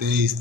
23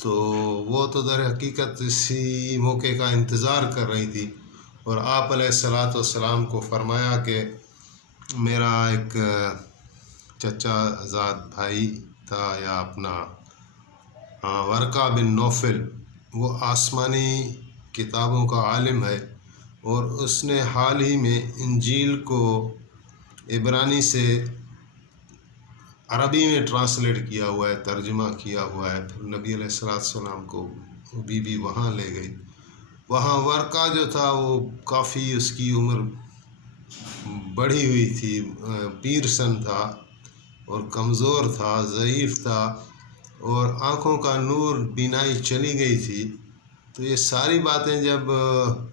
تو وہ تو در حقیقت اسی موقع کا انتظار کر رہی تھی، اور آپ علیہ الصلاۃ والسلام کو فرمایا کہ میرا ایک چچا زاد بھائی تھا، یا اپنا ورقہ بن نوفل، وہ آسمانی کتابوں کا عالم ہے، اور اس نے حال ہی میں انجیل کو عبرانی سے عربی میں ٹرانسلیٹ کیا ہوا ہے، ترجمہ کیا ہوا ہے۔ پھر نبی علیہ السلام کو بی بی وہاں لے گئی۔ وہاں ورقہ جو تھا وہ کافی، اس کی عمر بڑھی ہوئی تھی، پیر سن تھا اور کمزور تھا، ضعیف تھا، اور آنکھوں کا نور، بینائی چلی گئی تھی۔ تو یہ ساری باتیں جب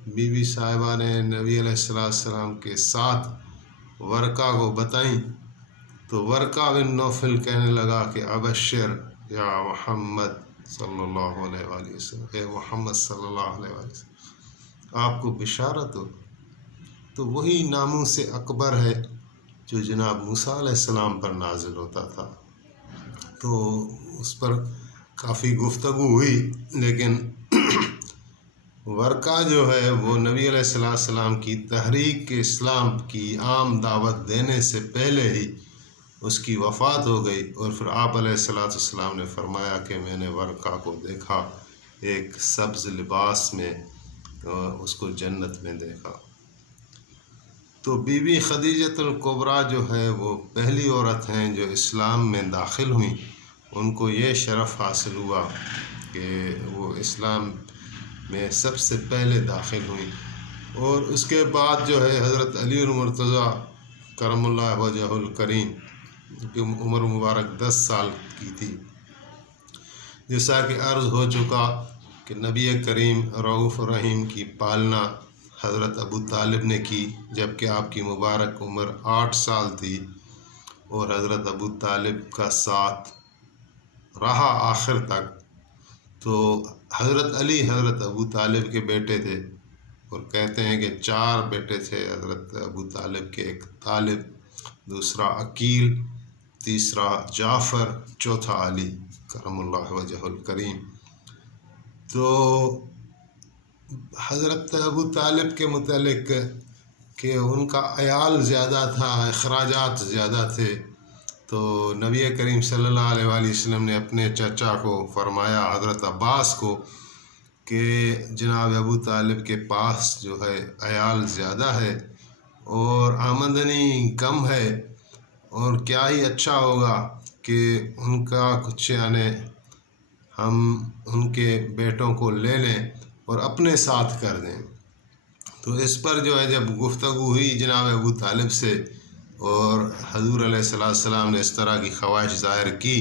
بی بی صاحبہ نے نبی علیہ السلام کے ساتھ ورقہ کو بتائیں، تو ورقہ بن نوفل کہنے لگا کہ ابشر یا محمد صلی اللہ علیہ وآلہ وسلم، اے محمد صلی اللہ علیہ وآلہ وسلم، آپ کو بشارت ہو۔ تو وہی ناموس اکبر ہے جو جناب موسیٰ علیہ السلام پر نازل ہوتا تھا۔ تو اس پر کافی گفتگو ہوئی، لیکن ورقہ جو ہے وہ نبی علیہ السلام کی تحریک اسلام کی عام دعوت دینے سے پہلے ہی اس کی وفات ہو گئی، اور پھر آپ علیہ السلام نے فرمایا کہ میں نے ورقہ کو دیکھا ایک سبز لباس میں، اس کو جنت میں دیکھا۔ تو بی بی خدیجۃ الکبریٰ جو ہے وہ پہلی عورت ہیں جو اسلام میں داخل ہوئیں۔ ان کو یہ شرف حاصل ہوا کہ وہ اسلام میں سب سے پہلے داخل ہوئیں، اور اس کے بعد جو ہے حضرت علی المرتضیٰ کرم اللہ وجہہ الکریم کی عمر مبارک 10 سال کی تھی، جیسا کہ عرض ہو چکا کہ نبی کریم رؤوف الرحیم کی پالنا حضرت ابو طالب نے کی، جبکہ آپ کی مبارک عمر 8 سال تھی، اور حضرت ابو طالب کا ساتھ رہا آخر تک۔ تو حضرت علی حضرت ابو طالب کے بیٹے تھے، اور کہتے ہیں کہ 4 بیٹے تھے حضرت ابو طالب کے، ایک طالب، دوسرا عقیل، تیسرا جعفر، چوتھا علی کرم اللہ وجہ الکریم۔ تو حضرت ابو طالب کے متعلق کہ ان کا عیال زیادہ تھا، اخراجات زیادہ تھے، تو نبی کریم صلی اللہ علیہ وآلہ وسلم نے اپنے چچا کو فرمایا، حضرت عباس کو، کہ جناب ابو طالب کے پاس جو ہے عیال زیادہ ہے اور آمدنی کم ہے، اور کیا ہی اچھا ہوگا کہ ان کا کچھ یعنی ہم ان کے بیٹوں کو لے لیں اور اپنے ساتھ کر دیں۔ تو اس پر جو ہے جب گفتگو ہوئی جناب ابو طالب سے، اور حضور علیہ السلام نے اس طرح کی خواہش ظاہر کی،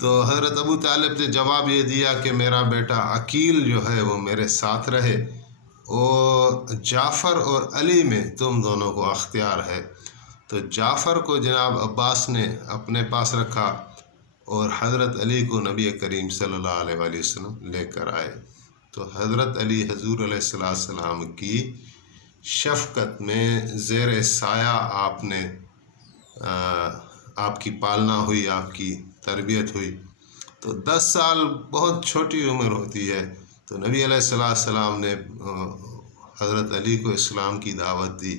تو حضرت ابو طالب نے جواب یہ دیا کہ میرا بیٹا عقیل جو ہے وہ میرے ساتھ رہے، اور جعفر اور علی میں تم دونوں کو اختیار ہے۔ تو جعفر کو جناب عباس نے اپنے پاس رکھا، اور حضرت علی کو نبی کریم صلی اللہ علیہ وآلہ وسلم لے کر آئے۔ تو حضرت علی حضور علیہ السلام کی شفقت میں زیر سایہ آپ کی پالنا ہوئی، آپ کی تربیت ہوئی۔ تو 10 سال بہت چھوٹی عمر ہوتی ہے، تو نبی علیہ السلام نے حضرت علی کو اسلام کی دعوت دی۔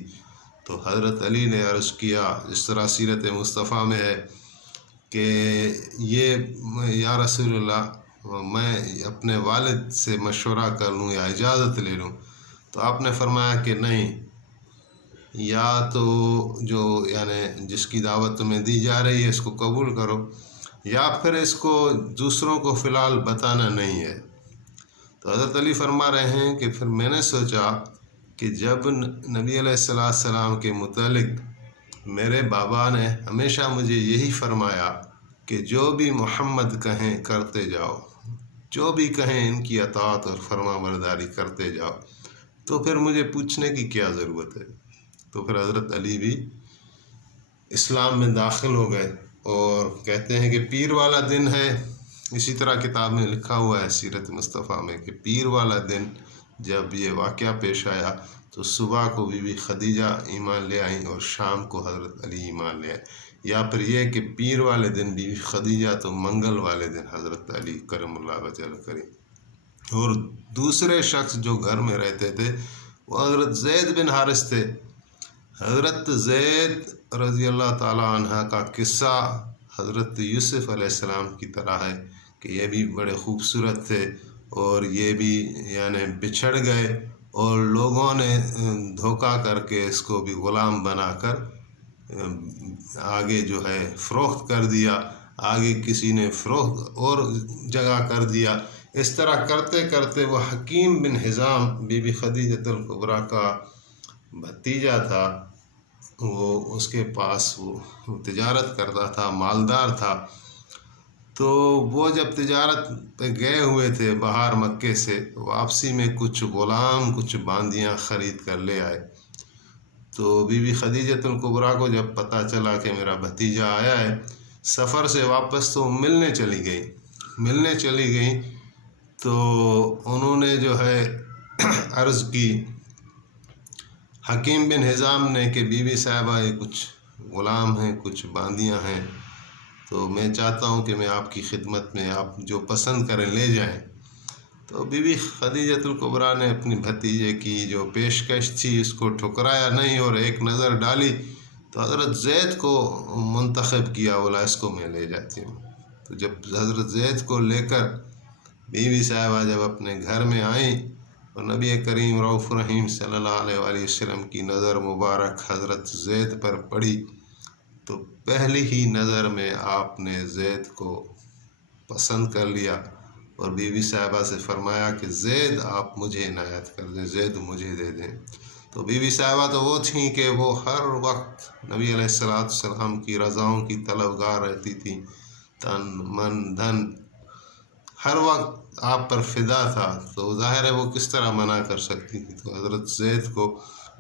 تو حضرت علی نے عرض کیا، جس طرح سیرت مصطفیٰ میں ہے کہ یا رسول اللہ، میں اپنے والد سے مشورہ کر لوں یا اجازت لے لوں؟ تو آپ نے فرمایا کہ نہیں، یا تو جو یعنی جس کی دعوت تمہیں دی جا رہی ہے اس کو قبول کرو، یا پھر اس کو دوسروں کو فی الحال بتانا نہیں ہے۔ تو حضرت علی فرما رہے ہیں کہ پھر میں نے سوچا کہ جب نبی علیہ السلام کے متعلق میرے بابا نے ہمیشہ مجھے یہی فرمایا کہ جو بھی محمد کہیں کرتے جاؤ، جو بھی کہیں ان کی اطاعت اور فرما برداری کرتے جاؤ، تو پھر مجھے پوچھنے کی کیا ضرورت ہے۔ تو پھر حضرت علی بھی اسلام میں داخل ہو گئے، اور کہتے ہیں کہ پیر والا دن ہے، اسی طرح کتاب میں لکھا ہوا ہے سیرت مصطفیٰ میں کہ پیر والا دن جب یہ واقعہ پیش آیا تو صبح کو بی بی خدیجہ ایمان لے آئیں اور شام کو حضرت علی ایمان لے آئے۔ یا پھر یہ کہ پیر والے دن بی بی خدیجہ تو منگل والے دن حضرت علی کرم اللہ وجہ کریم، اور دوسرے شخص جو گھر میں رہتے تھے وہ حضرت زید بن حارث تھے۔ حضرت زید رضی اللہ تعالیٰ عنہ کا قصہ حضرت یوسف علیہ السلام کی طرح ہے کہ یہ بھی بڑے خوبصورت تھے، اور یہ بھی یعنی بچھڑ گئے اور لوگوں نے دھوکہ کر کے اس کو بھی غلام بنا کر آگے جو ہے فروخت کر دیا، آگے کسی نے فروخت اور جگہ کر دیا۔ اس طرح کرتے کرتے وہ حکیم بن حزام بی بی خدیجہ الکبریٰ کا بھتیجا تھا، وہ اس کے پاس وہ تجارت کرتا تھا، مالدار تھا۔ تو وہ جب تجارت پہ گئے ہوئے تھے باہر مکے سے، واپسی میں کچھ غلام کچھ باندیاں خرید کر لے آئے۔ تو بی بی خدیجہ الکبریٰ کو جب پتہ چلا کہ میرا بھتیجا آیا ہے، سفر سے واپس تو ملنے چلی گئیں تو انہوں نے جو ہے عرض کی حکیم بن حزام نے کہ بی بی صاحبہ یہ کچھ غلام ہیں، کچھ باندیاں ہیں، تو میں چاہتا ہوں کہ میں آپ کی خدمت میں، آپ جو پسند کریں لے جائیں۔ تو بی بی خدیجہ الکبریٰ نے اپنی بھتیجے کی جو پیشکش تھی اس کو ٹھکرایا نہیں، اور ایک نظر ڈالی تو حضرت زید کو منتخب کیا، بولا اس کو میں لے جاتی ہوں۔ تو جب حضرت زید کو لے کر بی بی صاحبہ جب اپنے گھر میں آئیں اور نبی کریم رؤوف رحیم صلی اللہ علیہ وآلہ وسلم کی نظر مبارک حضرت زید پر پڑی تو پہلی ہی نظر میں آپ نے زید کو پسند کر لیا، اور بی بی صاحبہ سے فرمایا کہ زید آپ مجھے عنایت کر دیں، زید مجھے دے دیں۔ تو بی بی صاحبہ تو وہ تھیں کہ وہ ہر وقت نبی علیہ السلام کی رضاؤں کی طلبگار رہتی تھیں، تن من دھن ہر وقت آپ پر فدا تھا، تو ظاہر ہے وہ کس طرح منع کر سکتی تھی۔ تو حضرت زید کو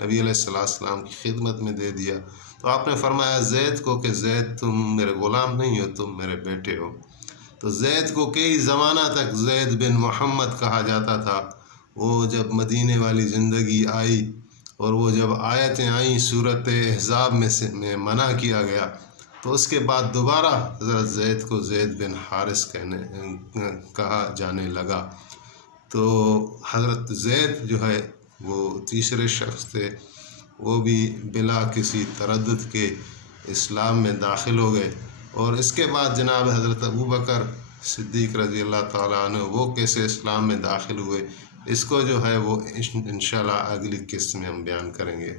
نبی علیہ السلام کی خدمت میں دے دیا۔ تو آپ نے فرمایا زید کو کہ زید تم میرے غلام نہیں ہو، تم میرے بیٹے ہو۔ تو زید کو کئی زمانہ تک زید بن محمد کہا جاتا تھا۔ وہ جب مدینے والی زندگی آئی اور وہ جب آیتیں آئیں صورت احزاب میں منع کیا گیا، تو اس کے بعد دوبارہ حضرت زید کو زید بن حارث کہا جانے لگا۔ تو حضرت زید جو ہے وہ تیسرے شخص تھے، وہ بھی بلا کسی تردد کے اسلام میں داخل ہو گئے۔ اور اس کے بعد جناب حضرت ابوبکر صدیق رضی اللہ تعالیٰ عنہ وہ کیسے اسلام میں داخل ہوئے، اس کو جو ہے وہ انشاءاللہ اگلی قسط میں ہم بیان کریں گے۔